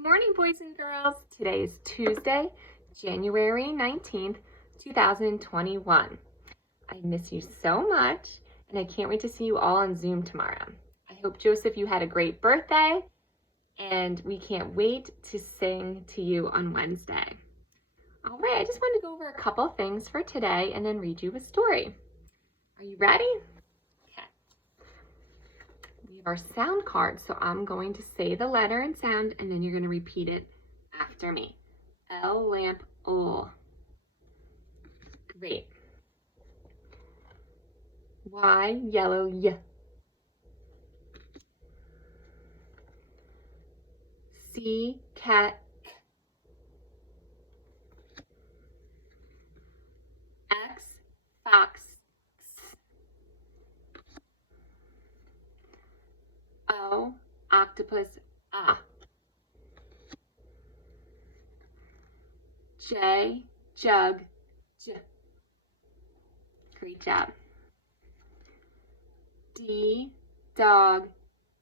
Good morning, boys and girls. Today is Tuesday, January 19th, 2021. I miss you so much, and I can't wait to see you all on Zoom tomorrow. I hope, Joseph, you had a great birthday, and we can't wait to sing to you on Wednesday. All right, I just wanted to go over a couple things for today and then read you a story. Are you ready? Okay. We have our sound card, so I'm going to say the letter and sound, and then you're going to repeat it after me. L, lamp, O. Great. Y, yellow, Y. C, cat, K. X, fox, X. O, octopus, A. J, jug, J. Great job. D, dog,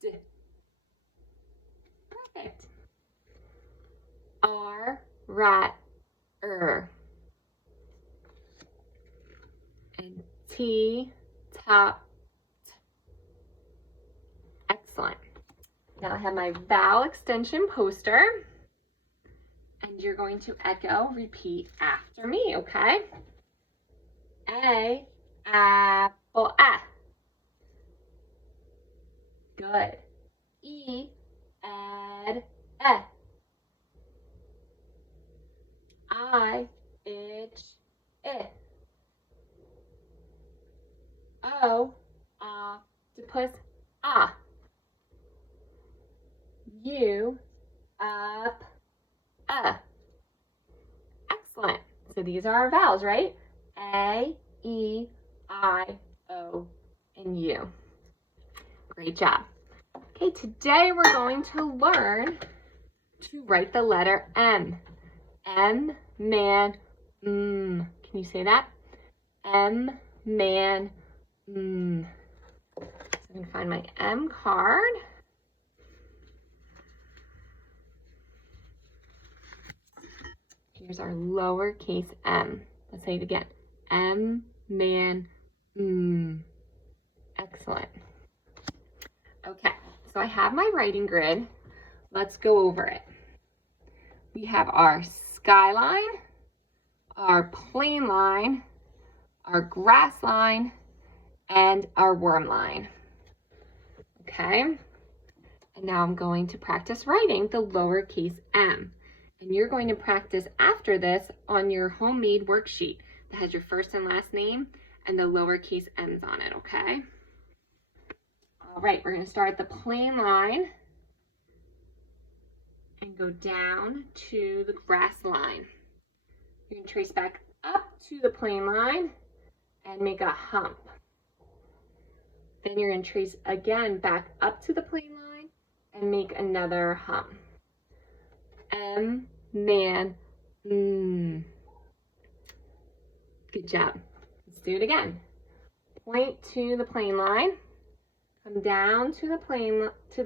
D. Perfect. R, rat, And T, top, T. Excellent. Now I have my vowel extension poster, and you're going to echo, repeat after me, okay? A, apple, A. Good. E, ed, E. I, itch, I. O, octopus, A. U, up, Excellent. So these are our vowels, right? A, E, I, O, and U. Great job. Okay, today we're going to learn to write the letter M. M, man, Can you say that? M, man, So I'm going to find my M card. Here's our lowercase m. Let's say it again. M, man, Excellent. Okay, so I have my writing grid. Let's go over it. We have our skyline, our plane line, our grass line, and our worm line. Okay, and now I'm going to practice writing the lowercase m. And you're going to practice after this on your homemade worksheet that has your first and last name and the lowercase m's on it, okay? All right, we're going to start at the plane line and go down to the grass line. You're going to trace back up to the plane line and make a hump. Then you're going to trace again back up to the plane line and make another hump. M, man, Good job. Let's do it again. Point to the plane line, come down to the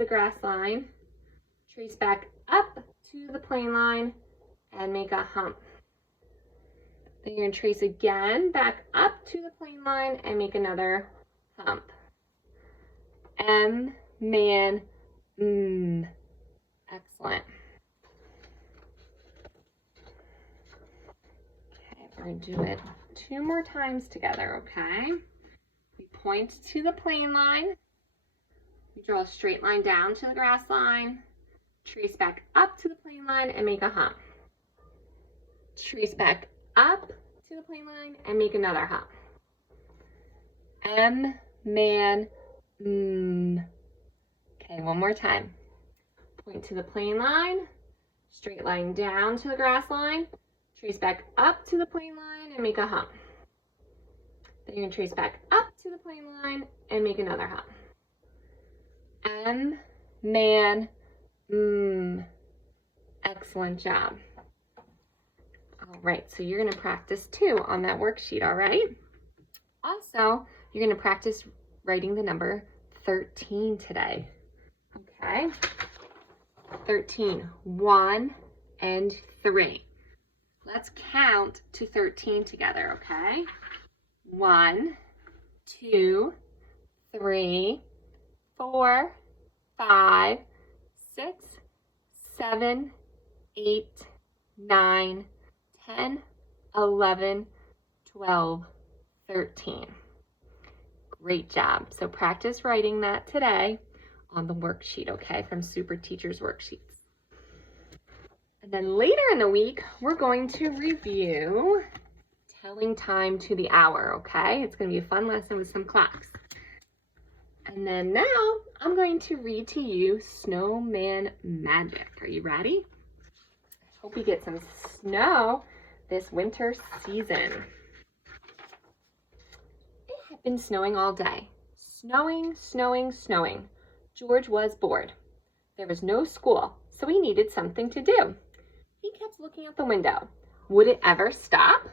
grass line, trace back up to the plane line, and make a hump. Then you're going to trace again back up to the plane line and make another hump. M, man, Excellent. Okay, we're going to do it 2 more times together, okay? We point to the plane line. We draw a straight line down to the grass line. Trace back up to the plane line and make a hump. Trace back up to the plane line and make another hump. M, man, Okay, one more time. Point to the plane line, straight line down to the grass line, trace back up to the plane line and make a hump. Then you're going to trace back up to the plane line and make another hump. M, man, Excellent job. All right, so you're going to practice too on that worksheet, all right? Also, you're going to practice writing the number 13 today. Okay. 13. 1 and 3. Let's count to 13 together, okay? 1, 2, 3, 4, 5, 6, 7, 8, 9, 10, 11, 12, 13. Great job. So practice writing that today on the worksheet, okay, from Super Teachers Worksheets. And then later in the week, we're going to review telling time to the hour, okay? It's going to be a fun lesson with some clocks. And then now I'm going to read to you Snowman Magic. Are you ready? I hope we get some snow this winter season. It had been snowing all day. Snowing, snowing, snowing. George was bored. There was no school, so he needed something to do. He kept looking out the window. Would it ever stop?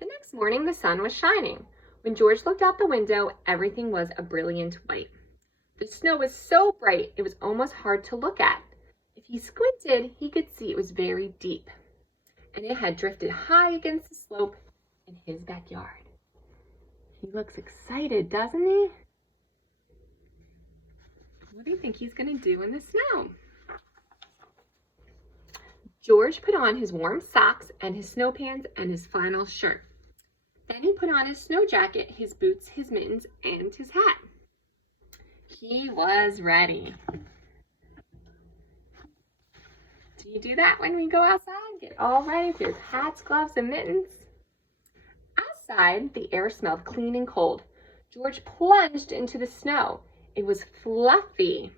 The next morning, the sun was shining. When George looked out the window, everything was a brilliant white. The snow was so bright, it was almost hard to look at. If he squinted, he could see it was very deep, and it had drifted high against the slope in his backyard. He looks excited, doesn't he? What do you think he's going to do in the snow? George put on his warm socks and his snow pants and his flannel shirt. Then he put on his snow jacket, his boots, his mittens, and his hat. He was ready. Do you do that when we go outside? Get all ready with your hats, gloves, and mittens? Outside, the air smelled clean and cold. George plunged into the snow. It was fluffy,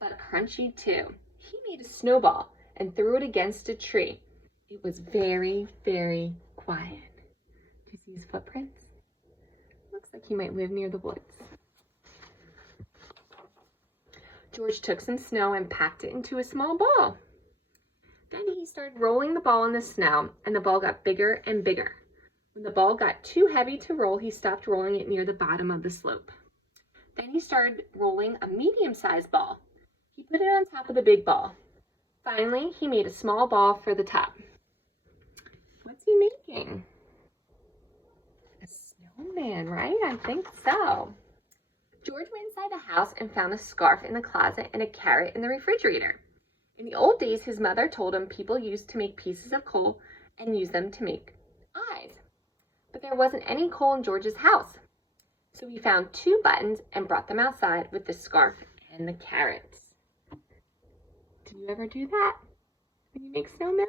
but crunchy too. He made a snowball and threw it against a tree. It was very, very quiet. Do you see his footprints? Looks like he might live near the woods. George took some snow and packed it into a small ball. Then he started rolling the ball in the snow, and the ball got bigger and bigger. When the ball got too heavy to roll, he stopped rolling it near the bottom of the slope. Then he started rolling a medium-sized ball. He put it on top of the big ball. Finally, he made a small ball for the top. What's he making? A snowman, right? I think so. George went inside the house and found a scarf in the closet and a carrot in the refrigerator. In the old days, his mother told him people used to make pieces of coal and use them to make eyes. But there wasn't any coal in George's house. So he found 2 buttons and brought them outside with the scarf and the carrots. Do you ever do that when you make snowmen?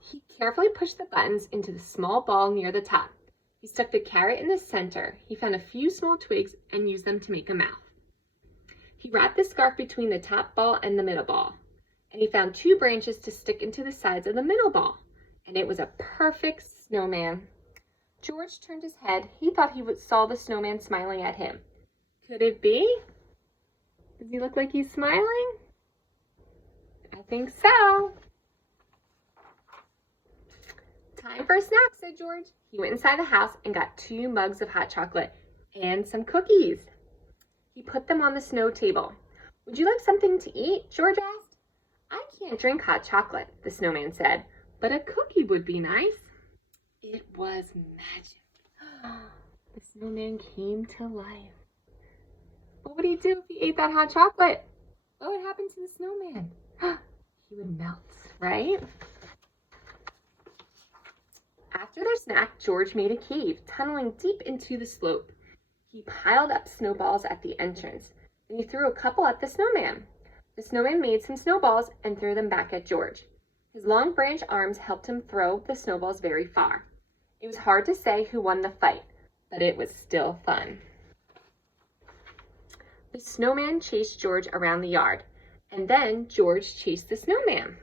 He carefully pushed the buttons into the small ball near the top. He stuck the carrot in the center. He found a few small twigs and used them to make a mouth. He wrapped the scarf between the top ball and the middle ball. And he found 2 branches to stick into the sides of the middle ball. And it was a perfect snowman. George turned his head. He thought he saw the snowman smiling at him. Could it be? Does he look like he's smiling? I think so. Time for a snack, said George. He went inside the house and got 2 mugs of hot chocolate and some cookies. He put them on the snow table. Would you like something to eat? George asked. I can't drink hot chocolate, the snowman said, but a cookie would be nice. It was magic. The snowman came to life. What would he do if he ate that hot chocolate? What would happen to the snowman? He would melt, right? After their snack, George made a cave, tunneling deep into the slope. He piled up snowballs at the entrance, and he threw a couple at the snowman. The snowman made some snowballs and threw them back at George. His long branch arms helped him throw the snowballs very far. It was hard to say who won the fight, but it was still fun. The snowman chased George around the yard, and then George chased the snowman.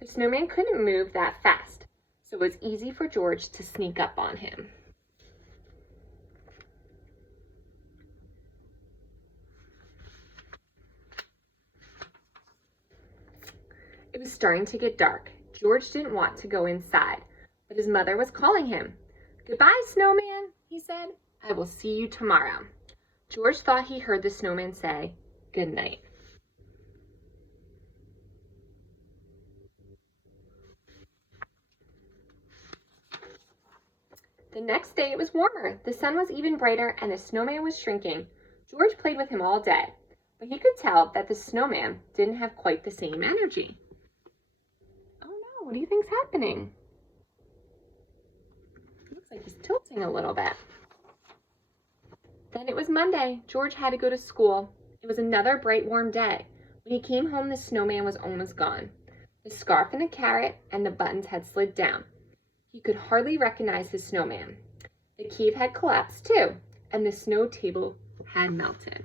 The snowman couldn't move that fast, so it was easy for George to sneak up on him. It was starting to get dark. George didn't want to go inside, but but his mother was calling him. "Goodbye, snowman," he said. "I will see you tomorrow." George thought he heard the snowman say, "Good night." The next day it was warmer. The sun was even brighter and the snowman was shrinking. George played with him all day, but he could tell that the snowman didn't have quite the same energy. Oh no, what do you think's happening? Looks like he's tilting a little bit. Then it was Monday. George had to go to school. It was another bright, warm day. When he came home, the snowman was almost gone. The scarf and the carrot and the buttons had slid down. He could hardly recognize his snowman. The cave had collapsed too, and the snow table had melted.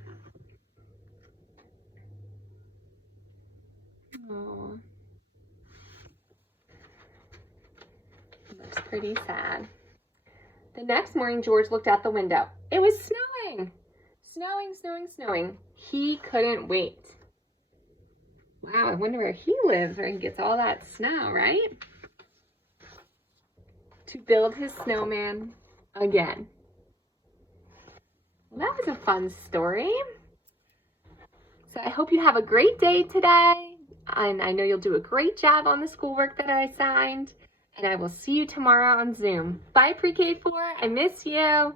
Aww. Looks pretty sad. The next morning, George looked out the window. It was snowing! Snowing, snowing, snowing. He couldn't wait. Wow, I wonder where he lives where he gets all that snow, right? To build his snowman again. Well, that was a fun story. So I hope you have a great day today. And I know you'll do a great job on the schoolwork that I assigned. And I will see you tomorrow on Zoom. Bye, Pre-K 4. I miss you.